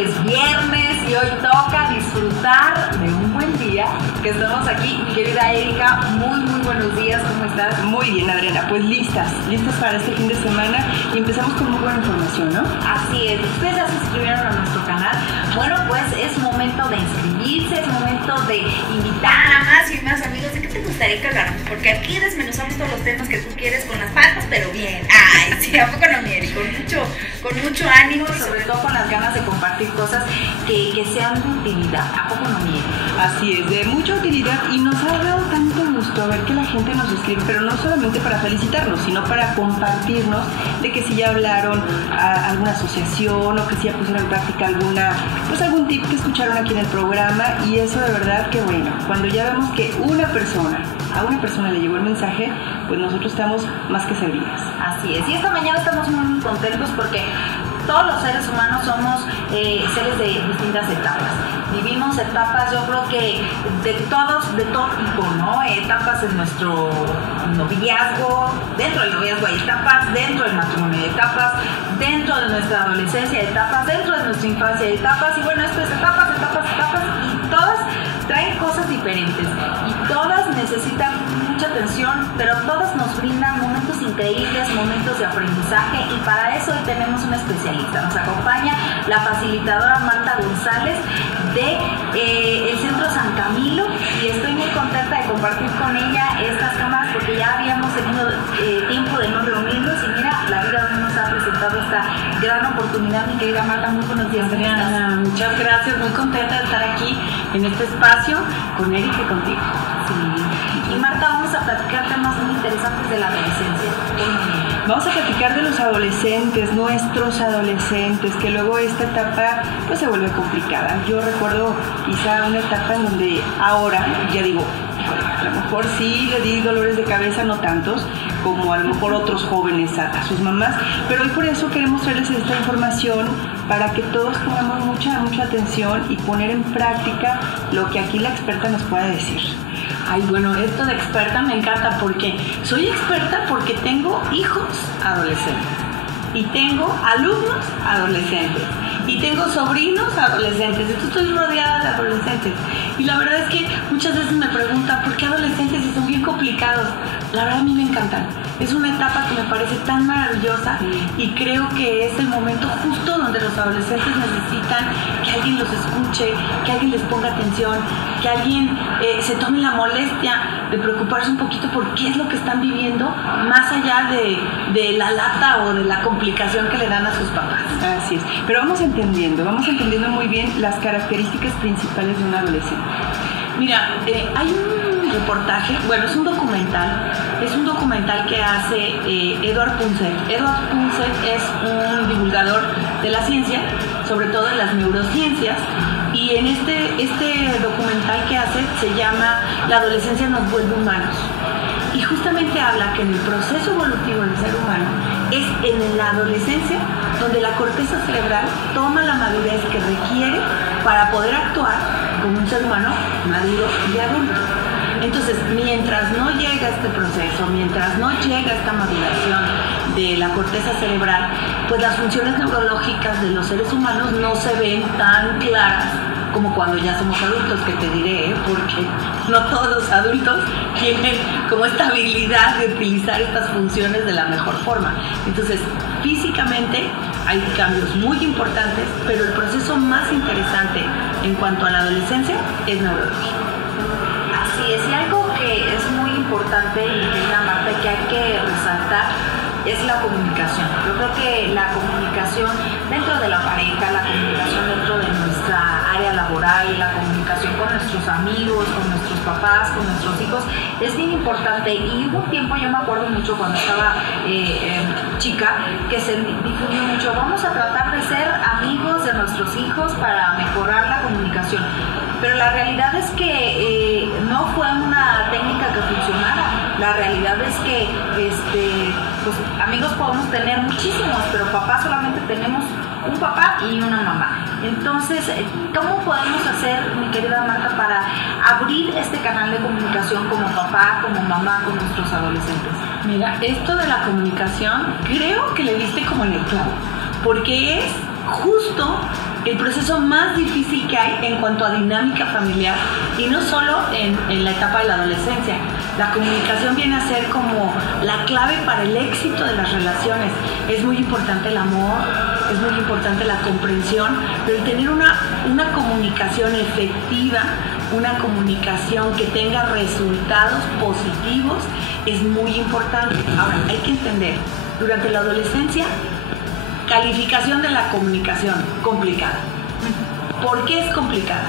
es viernes y hoy toca disfrutar de un buen día, que estamos aquí. Mi querida Erika, muy buenos días, ¿cómo estás? Muy bien, Adriana, pues listas para este fin de semana y empezamos con muy buena información, ¿no? Así es, ustedes ya se inscribieron a nuestro canal. Bueno, pues es momento de inscribirse, es momento de invitar a más y más amigos. ¿De qué te gustaría que habláramos? Porque aquí desmenuzamos todos los temas que tú quieres con las patas, pero bien. Ay, sí, ¿a poco no, Mieri? Con mucho ánimo, sobre todo con las ganas de compartir cosas que sean de utilidad. ¿A poco no, Mieri? Así es, de mucha utilidad, y nos ha dado tanto gusto ver que la gente nos escribe, pero no solamente para felicitarnos, sino para compartirnos de que si ya hablaron a alguna asociación o que si ya pusieron en práctica algún tip que escucharon aquí en el programa, y eso de verdad que bueno, cuando ya vemos que a una persona le llegó el mensaje, pues nosotros estamos más que servidas. Así es, y esta mañana estamos muy contentos porque todos los seres humanos somos seres de distintas etapas. Vivimos etapas, yo creo que de todo tipo, ¿no? Etapas en nuestro noviazgo, dentro del noviazgo hay etapas, dentro del matrimonio hay etapas, dentro de nuestra adolescencia hay etapas, dentro de nuestra infancia hay etapas, y bueno, esto es etapas, y todas traen cosas diferentes, y todas necesitan mucha atención, pero todas nos brindan momentos increíbles, momentos de aprendizaje, y para eso hoy tenemos una especialista. Nos acompaña la facilitadora Marta González de el Centro San Camilo, y estoy muy contenta de compartir con ella estas cámaras porque ya habíamos tenido tiempo de no reunirnos, y mira, la vida nos ha presentado esta gran oportunidad. Mi querida Marta, muy buenos días. Adriana, muchas gracias, muy contenta de estar aquí en este espacio con Erika y contigo. Sí. Y Marta, vamos a platicar temas muy interesantes de la adolescencia. Vamos a platicar de los adolescentes, nuestros adolescentes, que luego esta etapa pues se vuelve complicada. Yo recuerdo quizá una etapa en donde ahora, ya digo, a lo mejor sí le di dolores de cabeza, no tantos como a lo mejor otros jóvenes a sus mamás, pero hoy por eso queremos traerles esta información para que todos pongamos mucha atención y poner en práctica lo que aquí la experta nos pueda decir. Ay, bueno, esto de experta me encanta porque soy experta porque tengo hijos adolescentes y tengo alumnos adolescentes y tengo sobrinos adolescentes. Entonces estoy rodeada de adolescentes, y la verdad es que muchas veces me preguntan ¿por qué adolescentes si son bien complicados? La verdad a mí me encantan. Es una etapa que me parece tan maravillosa, y creo que es el momento justo donde los adolescentes necesitan que alguien los escuche, que alguien les ponga atención, que alguien se tome la molestia de preocuparse un poquito por qué es lo que están viviendo, más allá de la lata o de la complicación que le dan a sus papás. Así es, pero vamos entendiendo muy bien las características principales de un adolescente. Mira, hay un reportaje, bueno, es un documental que hace Edward Punset. Edward Punset es un divulgador de la ciencia, sobre todo de las neurociencias, y en este documental que hace se llama La adolescencia nos vuelve humanos, y justamente habla que en el proceso evolutivo del ser humano es en la adolescencia donde la corteza cerebral toma la madurez que requiere para poder actuar como un ser humano maduro y adulto. Entonces, mientras no llega este proceso, mientras no llega esta maduración de la corteza cerebral, pues las funciones neurológicas de los seres humanos no se ven tan claras como cuando ya somos adultos, que te diré, porque no todos los adultos tienen como esta habilidad de utilizar estas funciones de la mejor forma. Entonces, físicamente hay cambios muy importantes, pero el proceso más interesante en cuanto a la adolescencia es neurológico. Así es, y algo que es muy importante, y querida Marta, que hay que resaltar, es la comunicación. Yo creo que la comunicación dentro de la pareja, la comunicación dentro de nuestra área laboral, la comunicación con nuestros amigos, con nuestros papás, con nuestros hijos, es bien importante. Y hubo un tiempo, yo me acuerdo mucho cuando estaba chica, que se difundió mucho: vamos a tratar de ser amigos de nuestros hijos para mejorar la comunicación. Pero la realidad es que no fue una técnica que funcionara. La realidad es que pues, amigos podemos tener muchísimos, pero papá solamente tenemos un papá y una mamá. Entonces, ¿cómo podemos hacer, mi querida Marta, para abrir este canal de comunicación como papá, como mamá, con nuestros adolescentes? Mira, esto de la comunicación creo que le diste como en el clavo, porque es justo el proceso más difícil que hay en cuanto a dinámica familiar, y no solo en la etapa de la adolescencia. La comunicación viene a ser como la clave para el éxito de las relaciones. Es muy importante el amor, es muy importante la comprensión, pero el tener una comunicación efectiva, una comunicación que tenga resultados positivos es muy importante. Ahora, hay que entender, durante la adolescencia, calificación de la comunicación, complicada. ¿Por qué es complicada?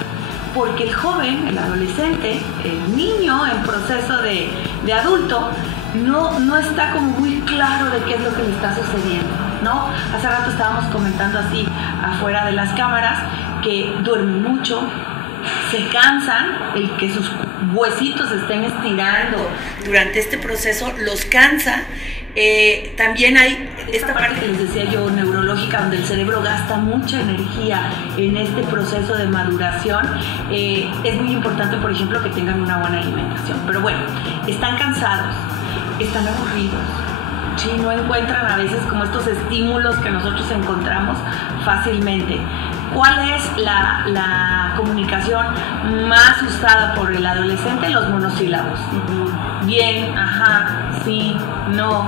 Porque el joven, el adolescente, el niño en proceso de adulto, no está como muy claro de qué es lo que le está sucediendo, ¿no? Hace rato estábamos comentando así, afuera de las cámaras, que duermen mucho, se cansan, el que sus huesitos se estén estirando durante este proceso los cansa. También hay esta parte que les decía yo, neurológica, donde el cerebro gasta mucha energía en este proceso de maduración. Es muy importante, por ejemplo, que tengan una buena alimentación. Pero bueno, están cansados, están aburridos, ¿sí? No encuentran a veces como estos estímulos que nosotros encontramos fácilmente. ¿Cuál es la comunicación más usada por el adolescente? Los monosílabos. Bien, ajá, sí, no,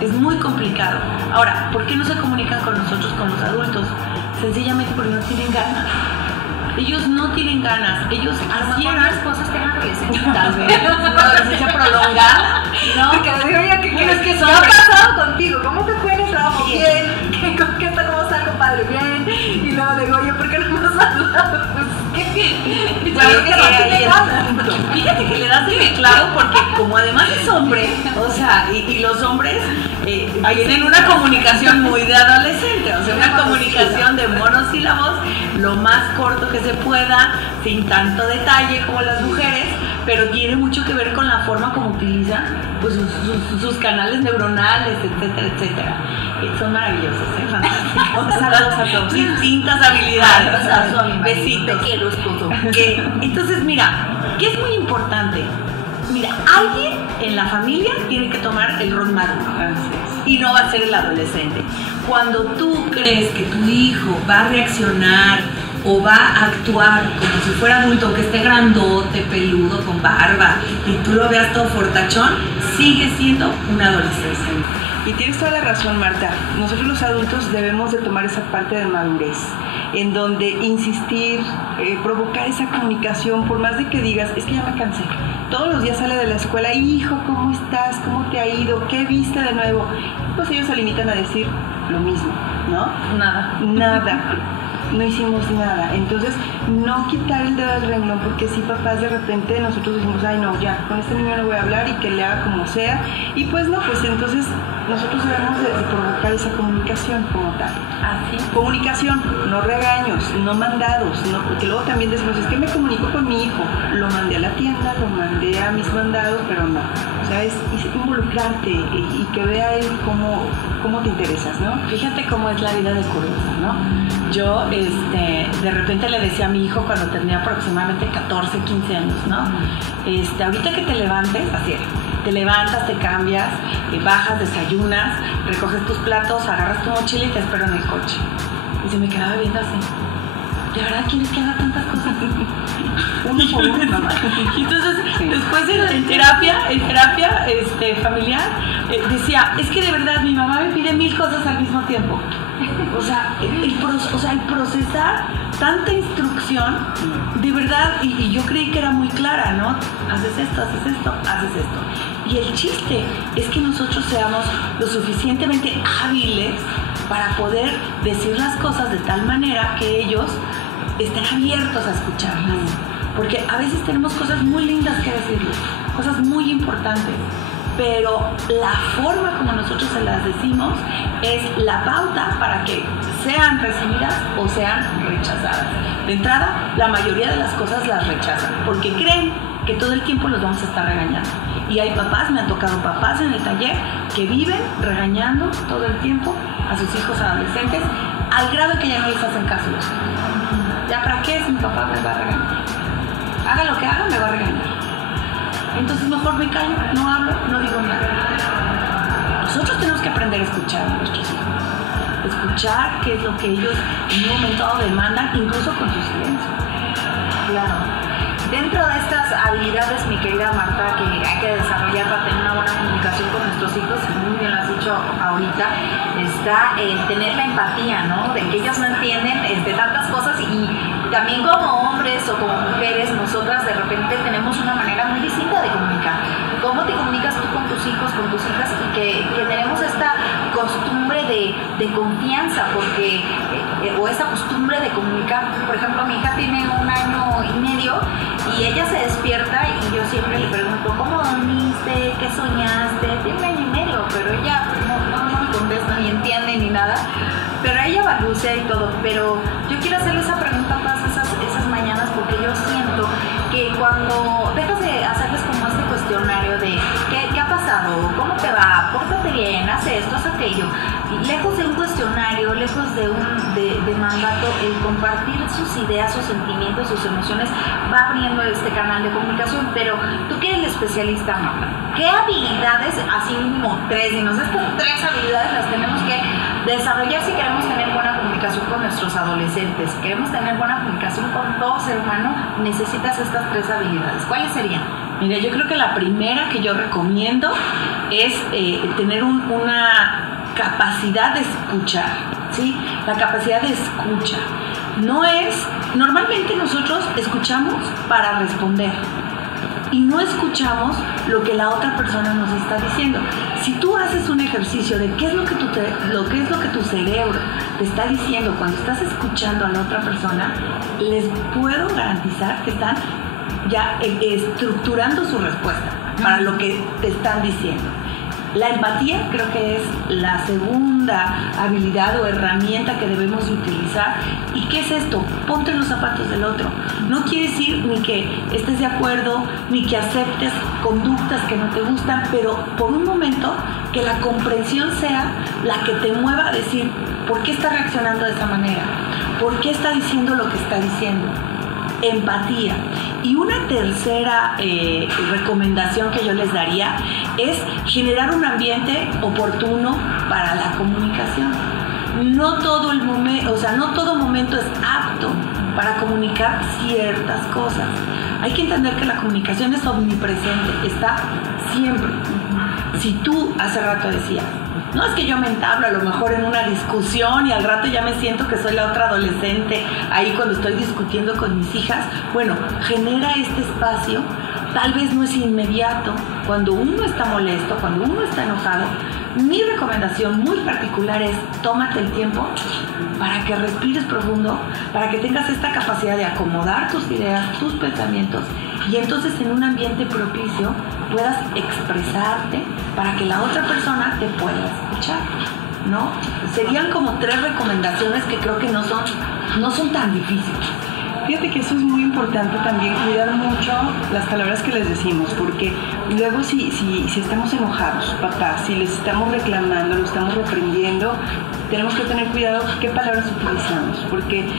es muy complicado. Ahora, ¿por qué no se comunican con nosotros, con los adultos? Sencillamente porque no tienen ganas. Ellos no tienen ganas, ellos quisieran cosas que no les tal vez una adolescencia prolongada, ¿no? Porque digo, oye, ¿qué son? ha pasado contigo? ¿Cómo te fue en el trabajo? Bien. ¿Qué está? ¿Cómo está, compadre? Bien. Y luego digo, oye, ¿por qué no me has hablado? Pues, fíjate que le das el clavo, porque como además es hombre, o sea, y los hombres tienen una comunicación muy de adolescente, o sea, una comunicación de monosílabos, lo más corto que se pueda, sin tanto detalle como las mujeres, pero tiene mucho que ver con la forma como utilizan pues, sus canales neuronales, etcétera, etcétera. Son maravillosos, fantásticos. Saludos a todos. Distintas habilidades. Besitos. Te quiero, esposo. Entonces, mira, ¿qué es muy importante? Mira, alguien en la familia tiene que tomar el rol maduro. Y no va a ser el adolescente. Cuando tú crees que tu hijo va a reaccionar o va a actuar como si fuera adulto, aunque esté grandote, peludo, con barba, y tú lo veas todo fortachón, sigue siendo un adolescente. Y tienes toda la razón, Marta. Nosotros los adultos debemos de tomar esa parte de madurez, en donde insistir, provocar esa comunicación, por más de que digas, es que ya me cansé. Todos los días sale de la escuela, hijo, ¿cómo estás? ¿Cómo te ha ido? ¿Qué viste de nuevo? Pues ellos se limitan a decir lo mismo, ¿no? Nada. No hicimos nada. Entonces, no quitar el dedo del renglón, porque si papás de repente nosotros decimos, ay no, ya, con este niño no voy a hablar y que le haga como sea, y pues no, pues entonces nosotros debemos de provocar esa comunicación como tal. Así. Comunicación, no regaños, no mandados, no, porque luego también decimos, es que me comunico con mi hijo, lo mandé a la tienda, lo mandé a mis mandados, pero no. O sea, es involucrarte y que vea él cómo te interesas, ¿no? Fíjate cómo es la vida de curiosa, ¿no? Yo de repente le decía a mi hijo cuando tenía aproximadamente 14, 15 años, ¿no? Ahorita que te levantes, así era, te levantas, te cambias, bajas, desayunas, recoges tus platos, agarras tu mochila y te espero en el coche. Y se me quedaba viendo así. ¿De verdad quieres que haga tantas cosas? Uno por uno, mamá. Y entonces, sí. Después en terapia familiar, decía, es que de verdad mi mamá me pide 1000 cosas al mismo tiempo. O sea, el procesar tanta instrucción, de verdad, y yo creí que era muy clara, ¿no? Haces esto, haces esto, haces esto. Y el chiste es que nosotros seamos lo suficientemente hábiles para poder decir las cosas de tal manera que ellos estén abiertos a escucharlas. Porque a veces tenemos cosas muy lindas que decirles, cosas muy importantes, pero la forma como nosotros se las decimos es la pauta para que sean recibidas o sean rechazadas. De entrada, la mayoría de las cosas las rechazan porque creen que todo el tiempo los vamos a estar regañando. Y hay papás, me han tocado papás en el taller que viven regañando todo el tiempo a sus hijos adolescentes al grado que ya no les hacen caso. ¿Ya para qué si mi papá me va a regañar? Haga lo que haga, me va a regañar. Entonces mejor me callo, no hablo, no digo nada. Nosotros tenemos que aprender a escuchar a nuestros hijos. escuchar qué es lo que ellos en un momento dado demandan, incluso con su silencio. Claro. Dentro de estas habilidades, mi querida Marta, que hay que desarrollar para tener una buena comunicación con nuestros hijos, y muy bien lo has dicho ahorita, está el tener la empatía, ¿no? De que ellos no entienden tantas cosas, y también como hombres o como mujeres, nosotras de repente tenemos una manera muy distinta de comunicar. ¿Cómo te comunicas tú con tus hijos, con tus hijas? Y que tenemos esta costumbre de confianza, porque o esa costumbre de comunicar. Por ejemplo, mi hija tiene 1 año y medio y ella se despierta y yo siempre le pregunto, ¿cómo dormiste? ¿Qué soñaste? Tiene 1 año y medio, pero ella no me contesta ni entiende ni nada. Pero ella balbucea y todo. Pero yo quiero hacerle esa pregunta todas esas mañanas, porque yo siento que cuando dejas de hacerles como este cuestionario de ¿qué ha pasado? ¿Cómo te va? Pórtate bien, haz esto, haz aquello. Y lejos de un cuestionario, lejos de mandato, el compartir sus ideas, sus sentimientos, sus emociones, va abriendo este canal de comunicación. Pero tú que eres el especialista, Marta, ¿qué habilidades, así como 3, dinos, estas 3 habilidades las tenemos que desarrollar si queremos tener buena comunicación con nuestros adolescentes? Si queremos tener buena comunicación con todo ser humano, necesitas estas 3 habilidades. ¿Cuáles serían? Mira, yo creo que la primera que yo recomiendo es tener una capacidad de escuchar, ¿sí? La capacidad de escucha. Normalmente nosotros escuchamos para responder y no escuchamos lo que la otra persona nos está diciendo. Si tú haces un ejercicio de qué es lo que tu cerebro te está diciendo cuando estás escuchando a la otra persona, les puedo garantizar que están ya estructurando su respuesta para lo que te están diciendo. La empatía creo que es la segunda habilidad o herramienta que debemos utilizar. ¿Y qué es esto? Ponte en los zapatos del otro. No quiere decir ni que estés de acuerdo, ni que aceptes conductas que no te gustan, pero por un momento que la comprensión sea la que te mueva a decir ¿por qué está reaccionando de esa manera? ¿Por qué está diciendo lo que está diciendo? Empatía. Y una tercera recomendación que yo les daría es generar un ambiente oportuno para la comunicación. No todo momento es apto para comunicar ciertas cosas. Hay que entender que la comunicación es omnipresente, está siempre. Si tú hace rato decías, no es que yo me entablo a lo mejor en una discusión y al rato ya me siento que soy la otra adolescente ahí cuando estoy discutiendo con mis hijas. Bueno, genera este espacio, tal vez no es inmediato, cuando uno está molesto, cuando uno está enojado. Mi recomendación muy particular es tómate el tiempo para que respires profundo, para que tengas esta capacidad de acomodar tus ideas, tus pensamientos, y entonces en un ambiente propicio puedas expresarte para que la otra persona te pueda escuchar, ¿no? Serían como 3 recomendaciones que creo que no son tan difíciles. Fíjate que eso es muy importante también, cuidar mucho las palabras que les decimos, porque luego si estamos enojados, papás, si les estamos reclamando, lo estamos reprendiendo, tenemos que tener cuidado qué palabras utilizamos, porque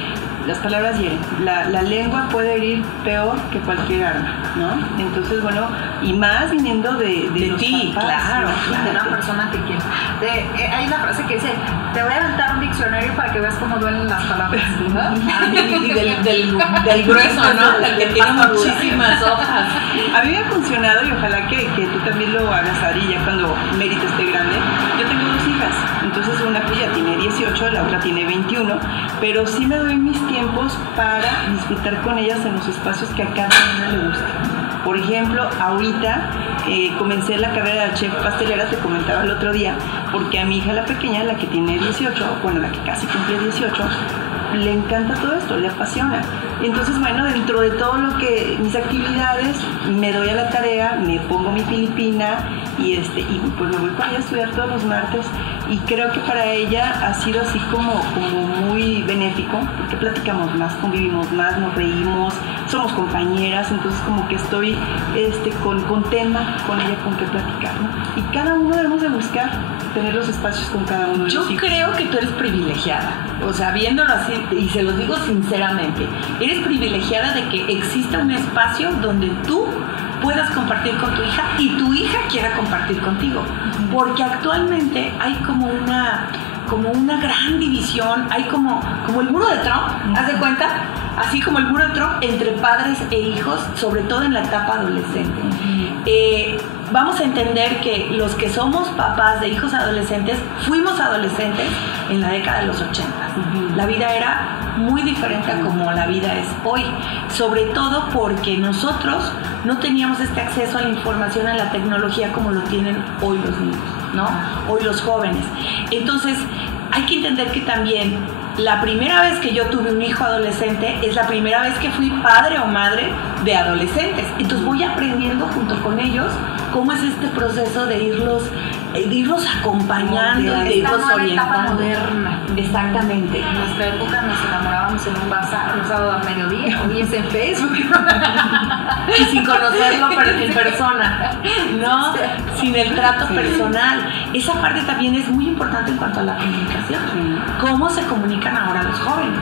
las palabras hieren. La lengua puede herir peor que cualquier arma, ¿no? Entonces, bueno, y más viniendo de ti, papás, claro, de una persona que quiere. Hay una frase que dice, te voy a aventar un diccionario para que veas cómo duelen las palabras, ¿no? Y del grueso, ¿no? Del que tiene muchísimas hojas. A mí me ha funcionado y ojalá que tú también lo hagas, Ari, ya cuando Mérito esté grande. Yo tengo 2 hijas, entonces una que ya tiene 18, la otra tiene 21, pero sí me doy mis tiempos para disfrutar con ellas en los espacios que a cada una le gusta. Por ejemplo, ahorita comencé la carrera de chef pastelera, te comentaba el otro día, porque a mi hija la pequeña, la que tiene 18, bueno, la que casi cumple 18, le encanta todo esto, le apasiona. Y entonces, bueno, dentro de todo lo que mis actividades, me doy a la tarea, me pongo mi filipina y pues me voy con ella a estudiar todos los martes, y creo que para ella ha sido así como muy benéfico, porque platicamos más, convivimos más, nos reímos, somos compañeras, entonces como que estoy con tema, con ella con qué platicar, ¿no? Y cada uno debemos de buscar tener los espacios con cada uno de los hijos. Yo creo que tú eres privilegiada, o sea, viéndolo así, y se los digo sinceramente, eres privilegiada de que exista un espacio donde tú puedas compartir con tu hija y tu hija quiera compartir contigo, porque actualmente hay como como una gran división, hay como el muro de Trump, ¿haz de cuenta? Así como el muro de Trump entre padres e hijos, sobre todo en la etapa adolescente. Vamos a entender que los que somos papás de hijos adolescentes, fuimos adolescentes en la década de los 80. La vida era muy diferente a como la vida es hoy, sobre todo porque nosotros no teníamos este acceso a la información, a la tecnología como lo tienen hoy los niños, ¿no? Hoy los jóvenes. Entonces, hay que entender que también la primera vez que yo tuve un hijo adolescente es la primera vez que fui padre o madre de adolescentes. Entonces voy aprendiendo junto con ellos cómo es este proceso de irlos acompañando, de irlos orientando. Etapa moderna. Exactamente. En nuestra época nos enamorábamos en un bazar, un sábado a mediodía, hoy es en Facebook. Y sin conocerlo en persona, ¿no? Sin el trato personal. Esa parte también es muy importante en cuanto a la comunicación. ¿Cómo se comunican ahora los jóvenes?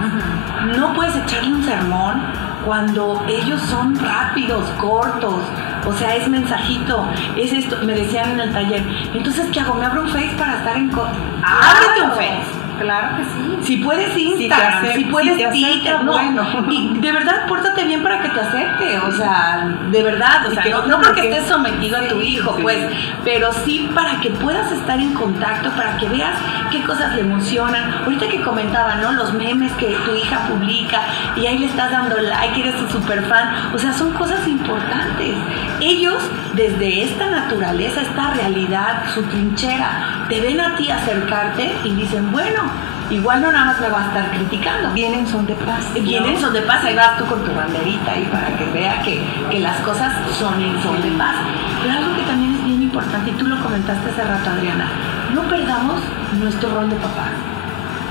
No puedes echarle un sermón cuando ellos son rápidos, cortos, o sea, es mensajito, es esto. Me decían en el taller, entonces, ¿qué hago? ¿Me abro un Face para estar en... ¡Ábrete un Face! Claro que sí. Si puedes Instagram, si puedes Twitter, no. Bueno. Y de verdad, pórtate bien para que te acepte, o sea, de verdad, o sea, no porque estés sometido a tu hijo, pues, pero sí para que puedas estar en contacto, para que veas qué cosas le emocionan. Ahorita que comentaba, ¿no? Los memes que tu hija publica y ahí le estás dando like, eres su super fan, o sea, son cosas importantes. Ellos, desde esta naturaleza, esta realidad, su trinchera, te ven a ti acercarte y dicen, bueno, igual no nada más me va a estar criticando. Vienen son de paz. Vienen son de paz, ahí vas tú con tu banderita y para que vea que las cosas son de paz. Pero algo que también es bien importante, y tú lo comentaste hace rato, Adriana, no perdamos nuestro rol de papá.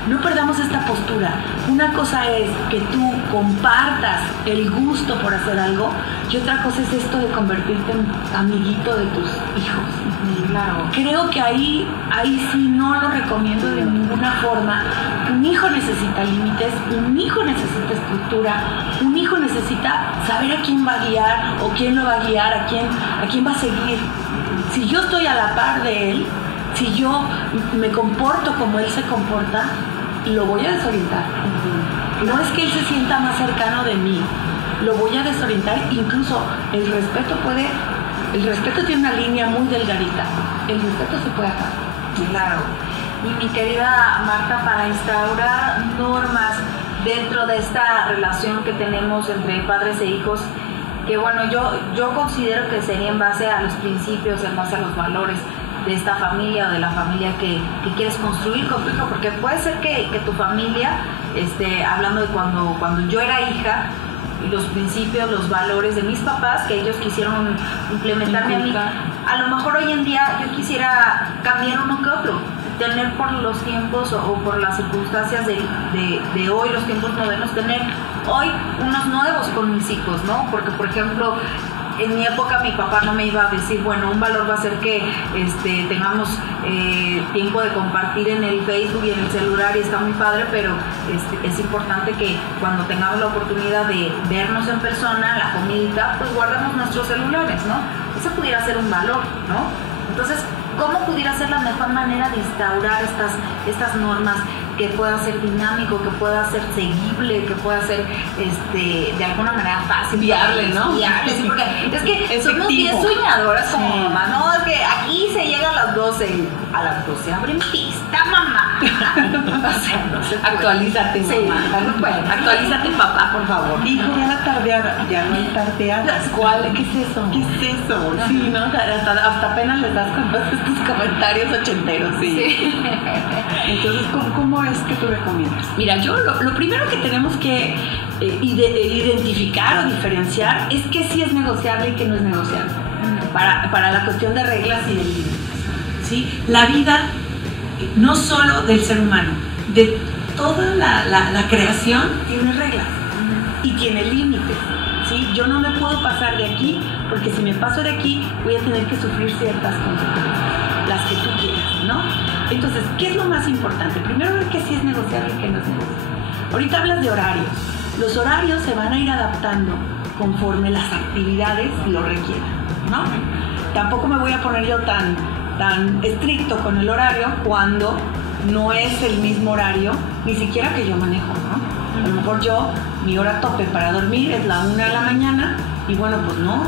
No perdamos esta postura. Una cosa es que tú compartas el gusto por hacer algo y otra cosa es esto de convertirte en amiguito de tus hijos. Claro. Creo que ahí sí no lo recomiendo de ninguna forma. Un hijo necesita límites, un hijo necesita estructura, un hijo necesita saber a quién va a guiar o quién lo va a guiar, a quién va a seguir. Si yo estoy a la par de él, si yo me comporto como él se comporta, lo voy a desorientar. No es que él se sienta más cercano de mí, lo voy a desorientar. Incluso el respeto tiene una línea muy delgadita. El respeto se puede acabar. Claro. Y mi querida Marta, para instaurar normas dentro de esta relación que tenemos entre padres e hijos, que bueno, yo considero que sería en base a los principios, en base a los valores de esta familia o de la familia que quieres construir con tu hijo, porque puede ser que tu familia, hablando de cuando yo era hija, los principios, los valores de mis papás que ellos quisieron implementarme a mí, a lo mejor hoy en día yo quisiera cambiar uno que otro, tener por los tiempos o por las circunstancias de hoy, los tiempos modernos, tener hoy unos nuevos con mis hijos, ¿no? Porque, por ejemplo, en mi época mi papá no me iba a decir, bueno, un valor va a ser que tengamos tiempo de compartir en el Facebook y en el celular y está muy padre, pero es importante que cuando tengamos la oportunidad de vernos en persona, la comidita, pues guardemos nuestros celulares, ¿no? Ese pudiera ser un valor, ¿no? Entonces, ¿cómo pudiera ser la mejor manera de instaurar estas normas que pueda ser dinámico, que pueda ser seguible, que pueda ser de alguna manera fácil, viable, ¿no? Viable, sí, porque es que somos bien soñadoras como mamá, ¿no? Es que aquí se llega a las 12, a las 12 abren pista, mamá. O sea, no se puede. Actualízate, mamá. Sí, no puede. Actualízate, papá, por favor. Hijo, ya la tardeada, ya no hay tardeadas. ¿Cuál? ¿Qué es eso? ¿Qué es eso? Sí, ¿no? Hasta apenas les das con todos estos comentarios ochenteros, sí. Entonces, ¿cómo es que tú recomiendas? Mira, yo lo primero que tenemos que identificar o diferenciar es que sí es negociable y que no es negociable. Para la cuestión de reglas y de límites. ¿Sí? La vida, no solo del ser humano, de toda la creación, tiene reglas y tiene límites. ¿Sí? Yo no me puedo pasar de aquí, porque si me paso de aquí voy a tener que sufrir ciertas consecuencias, las que tú quieras, ¿no? Entonces, ¿qué es lo más importante? Primero ver que sí es negociable y que no es negociable. Ahorita hablas de horarios. Los horarios se van a ir adaptando conforme las actividades lo requieran, ¿no? Tampoco me voy a poner yo tan estricto con el horario cuando no es el mismo horario, ni siquiera que yo manejo, ¿no? A lo mejor mi hora tope para dormir es la 1 de la mañana y bueno, pues no,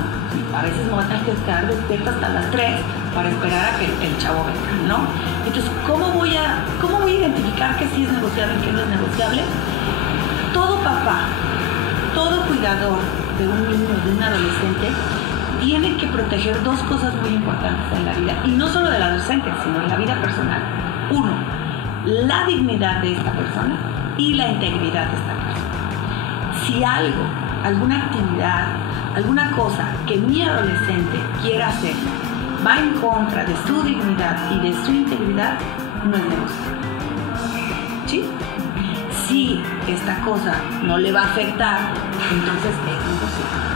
a veces me voy a tener que quedar despierta hasta las 3 para esperar a que el chavo venga, ¿no? Entonces, ¿cómo voy a identificar qué sí es negociable y qué no es negociable? Todo papá, todo cuidador de un niño, de un adolescente, tiene que proteger dos cosas muy importantes en la vida, y no solo del adolescente, sino en la vida personal. Uno, la dignidad de esta persona y la integridad de esta persona. Si algo, alguna actividad, alguna cosa que mi adolescente quiera hacer va en contra de su dignidad y de su integridad, no es negociable. ¿Sí? Si esta cosa no le va a afectar, entonces es negociable.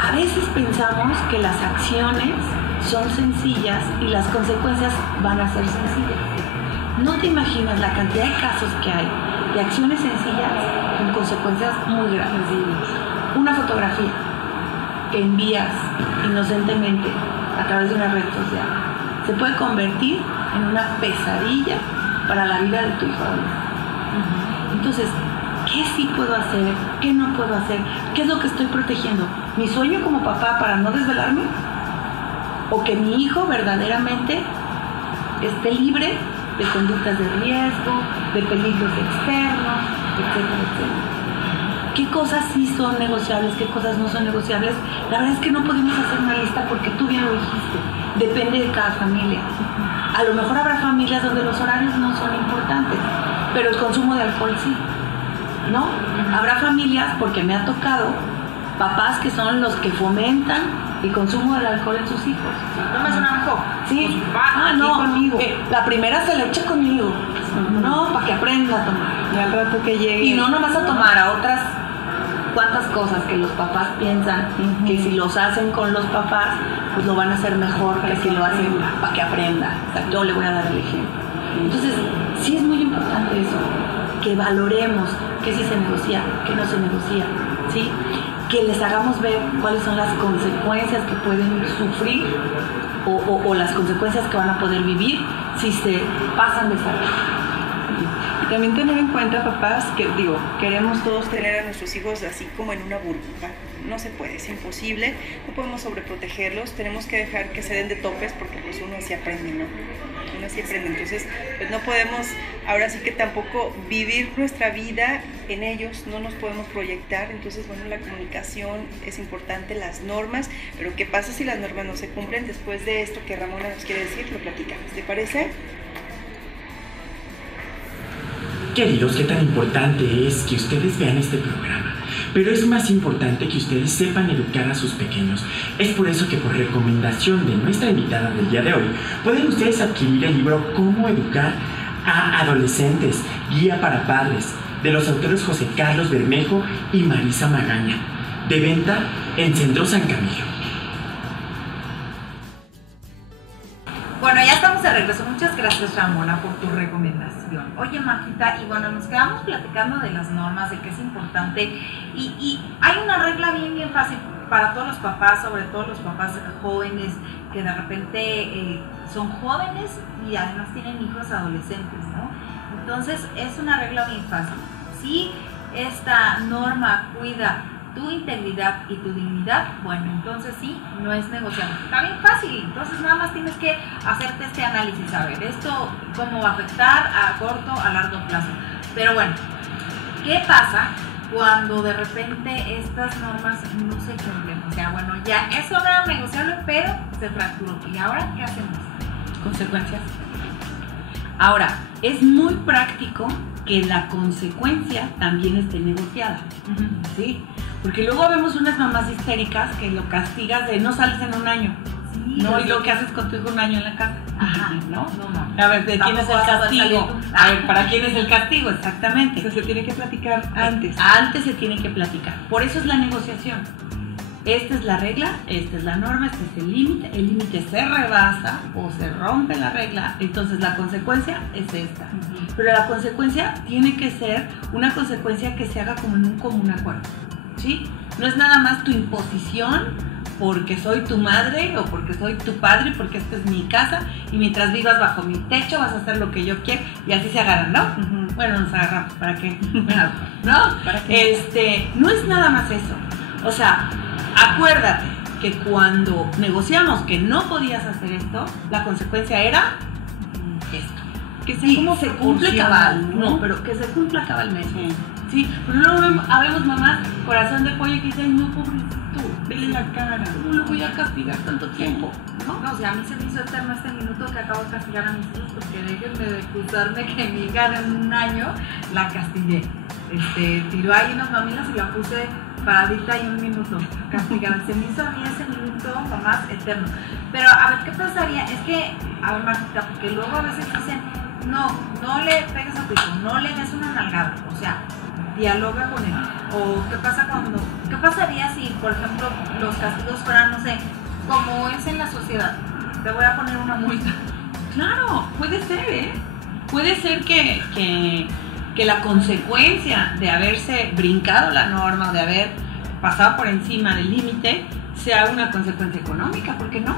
A veces pensamos que las acciones son sencillas y las consecuencias van a ser sencillas. No te imaginas la cantidad de casos que hay de acciones sencillas con consecuencias muy graves. Una fotografía que envías inocentemente a través de una red social se puede convertir en una pesadilla para la vida de tu hijo. Entonces, ¿qué sí puedo hacer? ¿Qué no puedo hacer? ¿Qué es lo que estoy protegiendo? ¿Mi sueño como papá para no desvelarme? ¿O que mi hijo verdaderamente esté libre de conductas de riesgo, de peligros externos, etcétera, etcétera? ¿Qué cosas sí son negociables? ¿Qué cosas no son negociables? La verdad es que no podemos hacer una lista porque tú bien lo dijiste. Depende de cada familia. A lo mejor habrá familias donde los horarios no son importantes, pero el consumo de alcohol sí, ¿no? Habrá familias, porque me ha tocado, papás que son los que fomentan el consumo del alcohol en sus hijos. ¿Tomas un ajo? Sí. No, conmigo. La primera se la echa conmigo. No, para que aprenda a tomar. Y al rato que llegue. Y no nomás a tomar, a otras cuantas cosas que los papás piensan que si los hacen con los papás, pues lo van a hacer mejor que si lo hacen para que aprenda. O sea, yo le voy a dar el ejemplo. Entonces, sí es muy importante eso, que valoremos qué sí se negocia, qué no se negocia, ¿sí? Que les hagamos ver cuáles son las consecuencias que pueden sufrir o las consecuencias que van a poder vivir si se pasan de esa regla. Y también tener en cuenta, papás, que queremos todos tener a nuestros hijos así como en una burbuja. No se puede, es imposible, no podemos sobreprotegerlos, tenemos que dejar que se den de topes porque pues uno así aprende, ¿no? Uno así aprende, entonces pues no podemos ahora sí que tampoco vivir nuestra vida en ellos, no nos podemos proyectar, entonces bueno, la comunicación es importante, las normas, pero ¿qué pasa si las normas no se cumplen? Después de esto que Ramona nos quiere decir, lo platicamos, ¿te parece? Queridos, qué tan importante es que ustedes vean este programa, pero es más importante que ustedes sepan educar a sus pequeños. Es por eso que por recomendación de nuestra invitada del día de hoy, pueden ustedes adquirir el libro Cómo educar a adolescentes, guía para padres, de los autores José Carlos Bermejo y Marisa Magaña, de venta en Centro San Camilo. Bueno, ya estamos de regreso. Muchas gracias, Ramona, por tu recomendación. Oye, Marquita, y bueno, nos quedamos platicando de las normas, de que es importante. Y hay una regla bien fácil para todos los papás, sobre todo los papás jóvenes, que de repente son jóvenes y además tienen hijos adolescentes, ¿no? Entonces, es una regla bien fácil. Si esta norma cuida tu integridad y tu dignidad, bueno, entonces sí, no es negociable. Está bien fácil, entonces nada más tienes que hacerte este análisis, a ver, esto cómo va a afectar a corto, a largo plazo. Pero bueno, ¿qué pasa cuando de repente estas normas no se cumplen? O sea, bueno, ya eso no era negociable, pero se fracturó. ¿Y ahora qué hacemos? Consecuencias. Ahora, es muy práctico que la consecuencia también esté negociada, ¿sí? Porque luego vemos unas mamás histéricas que lo castigas de no sales en un año, sí, ¿no? Y lo que haces con tu hijo un año en la casa, ¿no? No. A ver, ¿de quién es el castigo? A ver, ¿para quién es el castigo? Exactamente. Entonces se tiene que platicar antes. Antes se tiene que platicar. Por eso es la negociación. Esta es la regla, esta es la norma, este es el límite se rebasa o se rompe la regla, entonces la consecuencia es esta. Pero la consecuencia tiene que ser una consecuencia que se haga como en un común acuerdo, ¿sí? No es nada más tu imposición porque soy tu madre o porque soy tu padre, porque esta es mi casa y mientras vivas bajo mi techo vas a hacer lo que yo quiero y así se agarran, ¿no? Ujú. Bueno, nos agarramos, ¿para qué? Bueno, ¿no? ¿Para qué? No es nada más eso. O sea, acuérdate que cuando negociamos que no podías hacer esto, la consecuencia era esto. Que sea Sí, como se cumple proporcional, cabal, ¿no? no, pero que se cumpla cabalmente. Sí. Sí, pero luego habemos mamás, corazón de pollo, que dicen, no, pobrecito, Vele la cara. ¿cómo lo voy a castigar tanto tiempo? ¿No? No, o sea, a mí se me hizo eterno este minuto que acabo de castigar a mis hijos, porque déjenme de acusarme que mi hija en un año la castigué. Tiró ahí unas mamilas y la puse paradita ahí un minuto, castigada. Se me hizo a mí ese minuto jamás eterno. Pero a ver, ¿qué pasaría? Es que, a ver, Martita, porque luego a veces dicen, no le pegues a tu hijo, no le des una nalgada, o sea, dialoga con él. O ¿qué pasaría si, por ejemplo, los castigos fueran, no sé, como es en la sociedad? Te voy a poner una multa. Claro, puede ser, ¿eh? Puede ser que la consecuencia de haberse brincado la norma, de haber pasado por encima del límite, sea una consecuencia económica, ¿por qué no?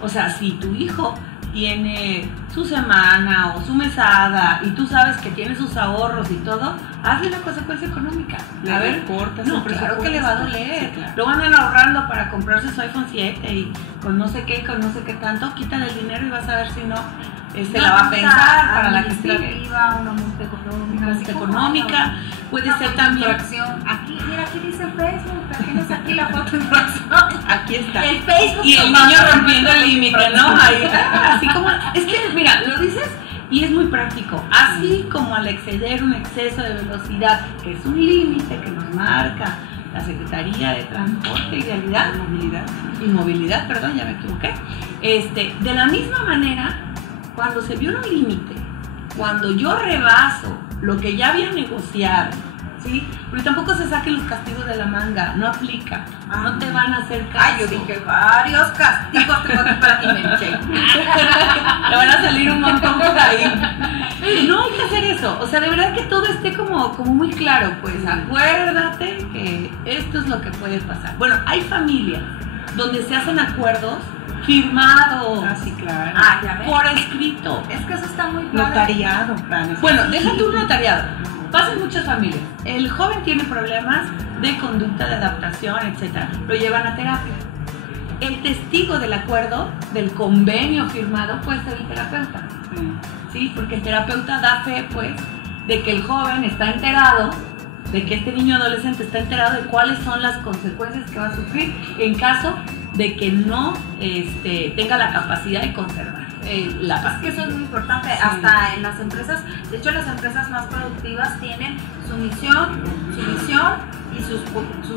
O sea, si tu hijo tiene su semana o su mesada y tú sabes que tiene sus ahorros y todo, hazle una consecuencia económica. Le recortas no, el claro que le va a doler. Sí, claro. Luego andan ahorrando para comprarse su iPhone 7 y con no sé qué tanto, quítale el dinero y vas a ver si no, la va a pensar para la que esté. Una multa económica. Una multa económica, puede ser también. Aquí, mira, aquí dice Facebook, tienes aquí la foto de infracción. Aquí está. El Facebook. Y el niño rompiendo el límite, ¿no? Ahí, así como, es que, mira, lo dices y es muy práctico. Así como al exceder un exceso de velocidad, que es un límite que nos marca la Secretaría de Transporte y Vialidad, Movilidad, perdón, ya me equivoqué. De la misma manera, cuando se viola un límite, cuando yo rebaso lo que ya había negociado, ¿sí? Porque tampoco se saquen los castigos de la manga, no aplica, no te van a hacer caso. Ay, yo dije varios castigos tengo que para ti, Menche. Le van a salir un montón por ahí. No hay que hacer eso, o sea, de verdad que todo esté como muy claro, pues acuérdate que esto es lo que puede pasar. Bueno, hay familias donde se hacen acuerdos firmados. Ah, sí, claro. Ya ves. Por escrito. Es que eso está muy padre. Notariado, planes. Bueno, déjate un notariado. Pasa en muchas familias. El joven tiene problemas de conducta, de adaptación, etc. Lo llevan a terapia. El testigo del acuerdo, del convenio firmado, puede ser el terapeuta. ¿Sí? Porque el terapeuta da fe, pues, de que el joven está enterado, de que este niño adolescente está enterado de cuáles son las consecuencias que va a sufrir en caso de que no tenga la capacidad de conservar la paz. Es que eso es muy importante, hasta en las empresas. De hecho, las empresas más productivas tienen su misión, su visión y sus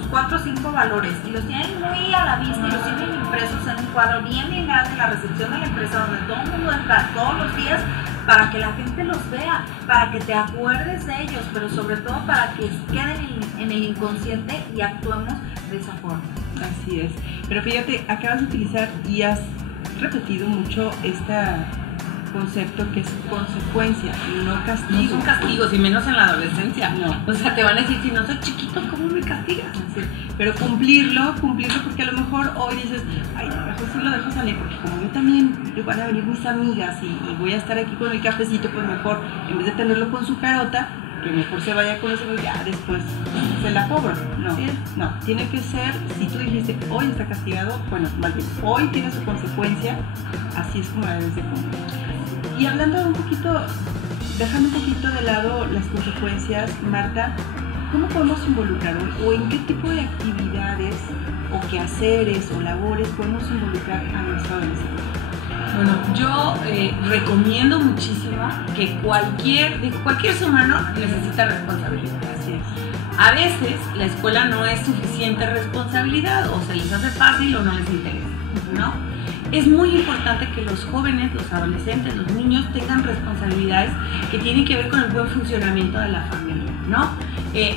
4 o 5 valores, y los tienen muy a la vista y los tienen impresos en un cuadro bien grande en la recepción de la empresa, donde todo el mundo entra todos los días, para que la gente los vea, para que te acuerdes de ellos, pero sobre todo para que queden en el inconsciente y actuemos de esa forma. Así es. Pero fíjate, acabas de utilizar y has repetido mucho este concepto que es consecuencia, no castigo. No son castigos, y menos en la adolescencia. No. O sea, te van a decir, si no soy chiquito, ¿cómo me castigas? Sí, pero cumplirlo, porque a lo mejor hoy dices, ay, a lo mejor sí lo dejo salir, porque como yo también, van a venir mis amigas y voy a estar aquí con el cafecito, pues mejor, en vez de tenerlo con su carota, que mejor se vaya con eso, ya después se la cobro. No, Sí. no, tiene que ser, si tú dijiste, hoy está castigado, bueno, más bien, hoy tiene su consecuencia, así es como la debes de cumplir. Y hablando un poquito, dejando un poquito de lado las consecuencias, Marta, ¿cómo podemos involucrar o en qué tipo de actividades o quehaceres o labores podemos involucrar a nuestro adolescente? Bueno, yo recomiendo muchísimo que cualquier ser humano necesita responsabilidad. Así es. A veces la escuela no es suficiente responsabilidad, o se les hace fácil o no les interesa, ¿no? Es muy importante que los jóvenes, los adolescentes, los niños tengan responsabilidades que tienen que ver con el buen funcionamiento de la familia, ¿no?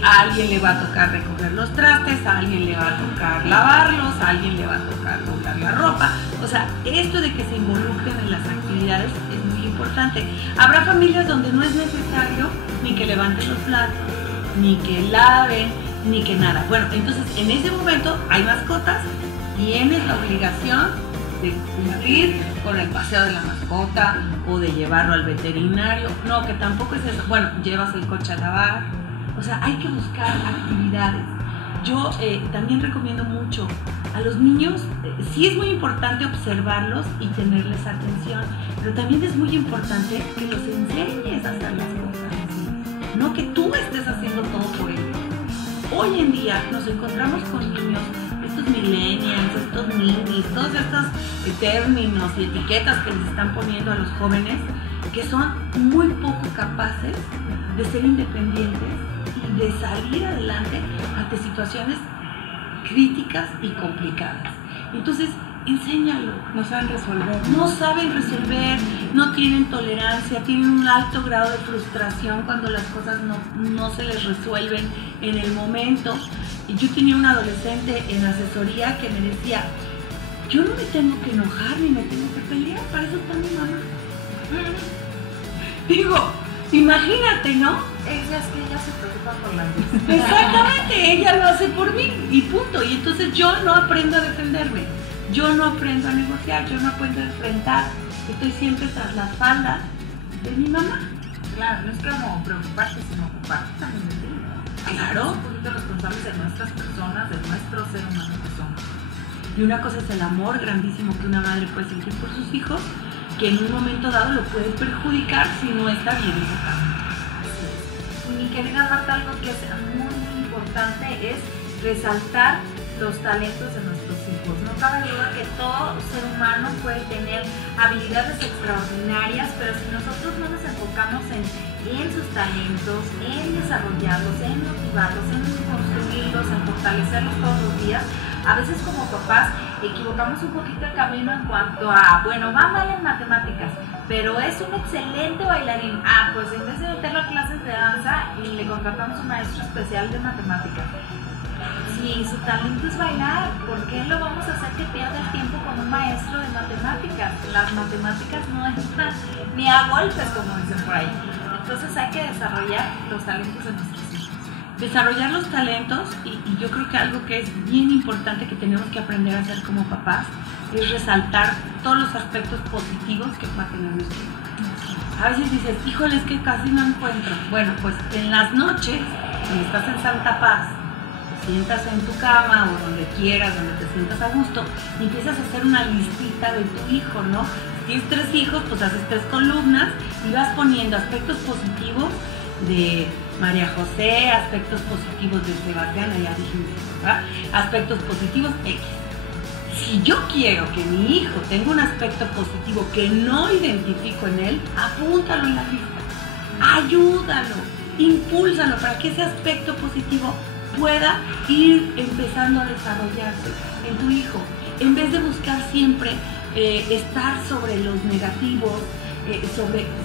A alguien le va a tocar recoger los trastes, a alguien le va a tocar lavarlos, a alguien le va a tocar doblar la ropa. O sea, esto de que se involucren en las actividades es muy importante. Habrá familias donde no es necesario ni que levanten los platos, ni que laven, ni que nada. Bueno, entonces en ese momento hay mascotas, tienes la obligación de cumplir con el paseo de la mascota o de llevarlo al veterinario. No, que tampoco es eso. Bueno, llevas el coche a lavar. O sea, hay que buscar actividades. Yo también recomiendo mucho a los niños, sí es muy importante observarlos y tenerles atención, pero también es muy importante que los enseñes a hacer las cosas, no que tú estés haciendo todo por ellos. Hoy en día nos encontramos con niños, estos millennials, estos ninis, todos estos términos y etiquetas que les están poniendo a los jóvenes, que son muy poco capaces de ser independientes y de salir adelante ante situaciones críticas y complicadas. Entonces, enséñalo. No saben resolver. No saben resolver, no tienen tolerancia, tienen un alto grado de frustración cuando las cosas no se les resuelven en el momento. Y yo tenía un adolescente en asesoría que me decía, yo no me tengo que enojar ni me tengo que pelear, para eso está mi mamá. Digo, imagínate, ¿no? Ella se preocupa por las víctimas. Exactamente, ella lo hace por mí y punto. Y entonces yo no aprendo a defenderme, yo no aprendo a negociar, yo no aprendo a enfrentar. Estoy siempre tras la falda de mi mamá. Claro, no es como preocuparse, sino ocuparte también de ti. Claro. Somos un poquito responsables de nuestras personas, de nuestro ser humano que somos. Y una cosa es el amor grandísimo que una madre puede sentir por sus hijos, que en un momento dado lo puede perjudicar si no está bien enfocado. Mi querida Marta, algo que es muy, muy importante es resaltar los talentos de nuestros hijos. No cabe duda que todo ser humano puede tener habilidades extraordinarias, pero si nosotros no nos enfocamos en sus talentos, en desarrollarlos, en motivarlos, en construirlos, en fortalecerlos todos los días, a veces como papás equivocamos un poquito el camino en cuanto a, bueno, va mal en matemáticas, pero es un excelente bailarín. Pues en vez de meterlo a clases de danza y le contratamos un maestro especial de matemáticas. Si su talento es bailar, ¿por qué lo vamos a hacer que pierda el tiempo con un maestro de matemáticas? Las matemáticas no entran ni a golpes, como dicen por ahí. Entonces hay que desarrollar los talentos de nuestros hijos. Desarrollar los talentos, y yo creo que algo que es bien importante que tenemos que aprender a hacer como papás es resaltar todos los aspectos positivos que va a tener nuestro hijo. A veces dices, híjole, es que casi no encuentro. Bueno, pues en las noches, cuando estás en Santa Paz, te sientas en tu cama o donde quieras, donde te sientas a gusto, y empiezas a hacer una listita de tu hijo, ¿no? Si tienes 3 hijos, pues haces 3 columnas y vas poniendo aspectos positivos de María José, aspectos positivos de Sebastián, ya dijimos, ¿verdad? Aspectos positivos X. Si yo quiero que mi hijo tenga un aspecto positivo que no identifico en él, apúntalo en la lista, ayúdalo, impúlsalo para que ese aspecto positivo pueda ir empezando a desarrollarse en tu hijo, en vez de buscar siempre estar sobre los negativos,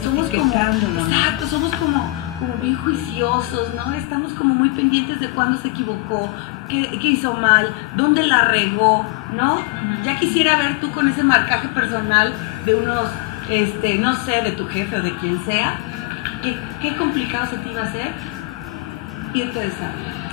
somos como, exacto, somos como bien juiciosos, ¿no? Estamos como muy pendientes de cuándo se equivocó, qué hizo mal, dónde la regó, ¿no? Ya quisiera ver tú con ese marcaje personal de unos, no sé, de tu jefe o de quien sea, qué complicado se te iba a hacer irte de esa.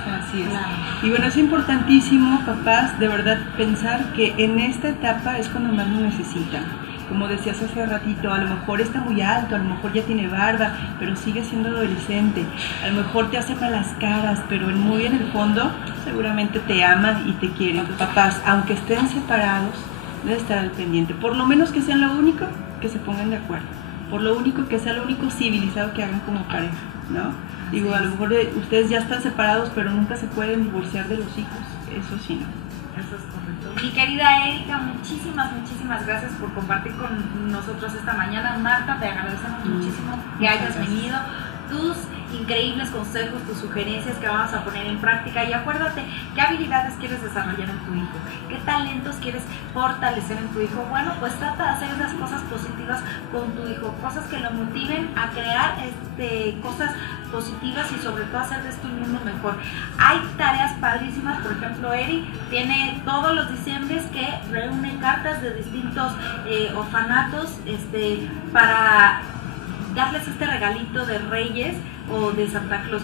Así es. Claro. Y bueno, es importantísimo, papás, de verdad pensar que en esta etapa es cuando más lo necesitan. Como decías hace ratito, a lo mejor está muy alto, a lo mejor ya tiene barba, pero sigue siendo adolescente. A lo mejor te hace malas caras, pero muy en el fondo seguramente te ama y te quiere. Papás, aunque estén separados, deben estar al pendiente. Por lo menos que sean lo único que se pongan de acuerdo. Por lo único que sea lo único civilizado que hagan como pareja, ¿no? Digo, a lo mejor ustedes ya están separados, pero nunca se pueden divorciar de los hijos. Eso sí, no. Eso es correcto. Mi querida Erika, muchísimas gracias por compartir con nosotros esta mañana. Marta, te agradecemos muchísimo que hayas venido. Tus increíbles consejos, tus sugerencias que vamos a poner en práctica, y acuérdate qué habilidades quieres desarrollar en tu hijo, qué talentos quieres fortalecer en tu hijo. Bueno, pues trata de hacer esas cosas positivas con tu hijo, cosas que lo motiven a crear cosas positivas y sobre todo hacer de esto un mundo mejor. Hay tareas padrísimas, por ejemplo, Eri tiene todos los diciembres que reúne cartas de distintos orfanatos para darles este regalito de Reyes o de Santa Claus.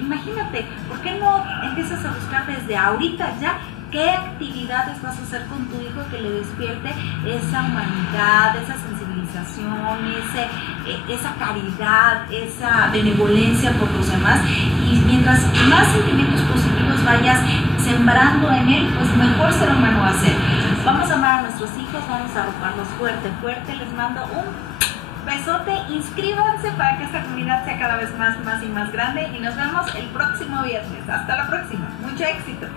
Imagínate, ¿por qué no empiezas a buscar desde ahorita ya ¿Qué actividades vas a hacer con tu hijo que le despierte esa humanidad, esa sensibilización, esa caridad, esa benevolencia por los demás? Y mientras más sentimientos positivos vayas sembrando en él, pues mejor ser humano va a ser. Vamos a amar a nuestros hijos, vamos a arroparlos fuerte, fuerte. Les mando un besote, inscríbanse para que esta comunidad sea cada vez más y más grande y nos vemos el próximo viernes. Hasta la próxima, mucho éxito.